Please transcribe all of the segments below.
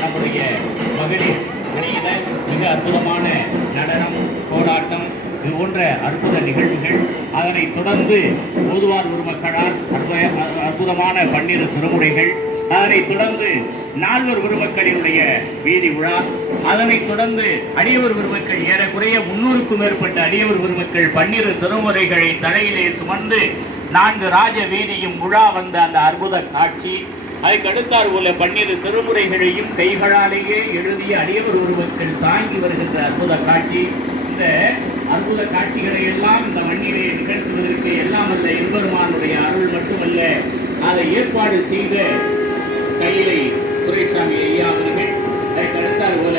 நம்முடைய மகளிர் அணியின மிக அற்புதமான நடனம், போராட்டம் இது போன்ற அற்புத நிகழ்வுகள். அதனைத் தொடர்ந்து ஓதுவார் பெருமக்களால் அற்புதமான பன்னிரு திருமுறைகள். அதனைத் தொடர்ந்து நால்வர் பெருமக்களினுடைய வீதி விழா. அதனைத் தொடர்ந்து அடியவர் பெருமக்கள் ஏறக்குறைய 300க்கும் மேற்பட்ட அடியவர் பெருமக்கள் பன்னிரு திருமுறைகளை தலையிலே சுமந்து 4 ராஜ வீதியும் விழா வந்த அந்த அற்புத காட்சி. அதுக்கு அடுத்தார் போல பன்னிரு திருமுறைகளையும் கைகளாலேயே எழுதிய அடியவர் பெருமக்கள் தாங்கி வருகின்ற அற்புத காட்சி. இந்த அற்புத காட்சிகளை எல்லாம் இந்த மண்ணிலே நிகழ்த்துவதற்கு எல்லாம் அல்ல எம்பெருமானுடைய அருள் மட்டுமல்ல, அதை ஏற்பாடு செய்த கையிலை துரைசாமி ஐயா அவர்கள். அதற்கு அடுத்தார் போல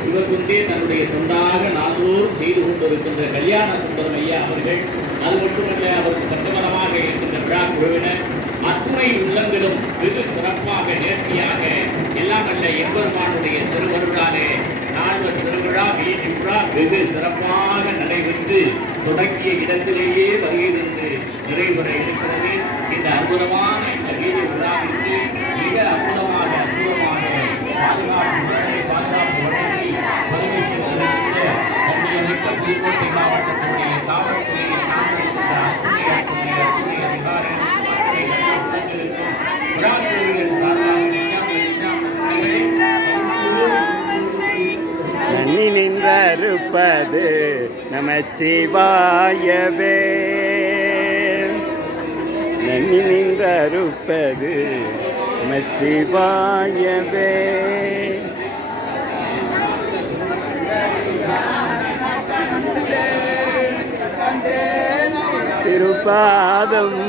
சிவகுந்தே தன்னுடைய தொண்டாக நாள்தோறும் செய்து கொண்டிருக்கின்ற கல்யாண சுந்தரம் ஐயா அவர்கள். அது மட்டுமல்ல, அவருக்கு பக்கபலமாக இருக்கின்ற விழா குழுவினர் அத்துணை உள்ளங்களும் வெகு சிறப்பாக நேர்த்தியாக எல்லாம் அல்ல எம்பெருமானுடைய திருவருளாலே நால்வர் திருவிழா வீதி விழா வெகு சிறப்பாக நடைபெற்று தொடங்கிய இடத்திலேயே வருகிறது நிறைவுற இருக்கிறது. இந்த அற்புதமான இந்த வீதி விழாவிற்கு மிக அற்புதமாக பாதுகாப்பு வழங்கி வருகைக்கு வருகின்ற கண்ணியமிக்க புதுக்கோட்டை மாவட்டத்துடைய காவல்துறையை நன்னி நின்றறுப்பது நமச்சிவாயவே, நன்னி நின்றறுப்பது நமச்சிவாயவே. திருப்பாதம்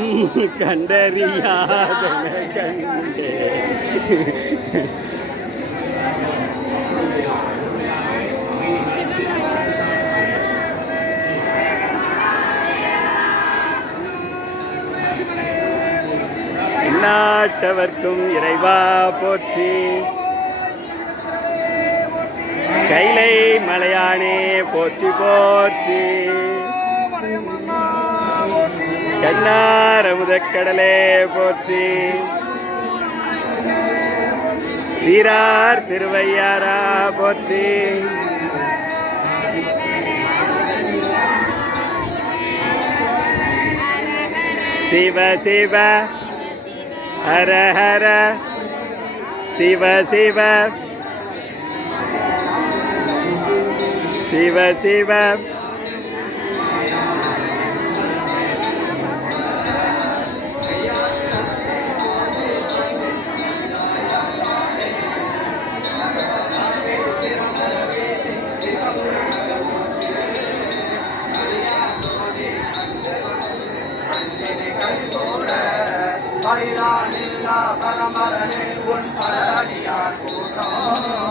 கண்டறியாத கண்டே நாட்டவர்க்கும் இறைவா போற்றி, கைலை மலையானே போற்றி போற்றி, கண்ணார முதக்கடலே போற்றி, சீரார் திருவையாரா போற்றி, சிவ சிவ ஹர ஹர சிவ சிவ சிவ சிவ பரமரனே உன் பரடியார் கூட்டம்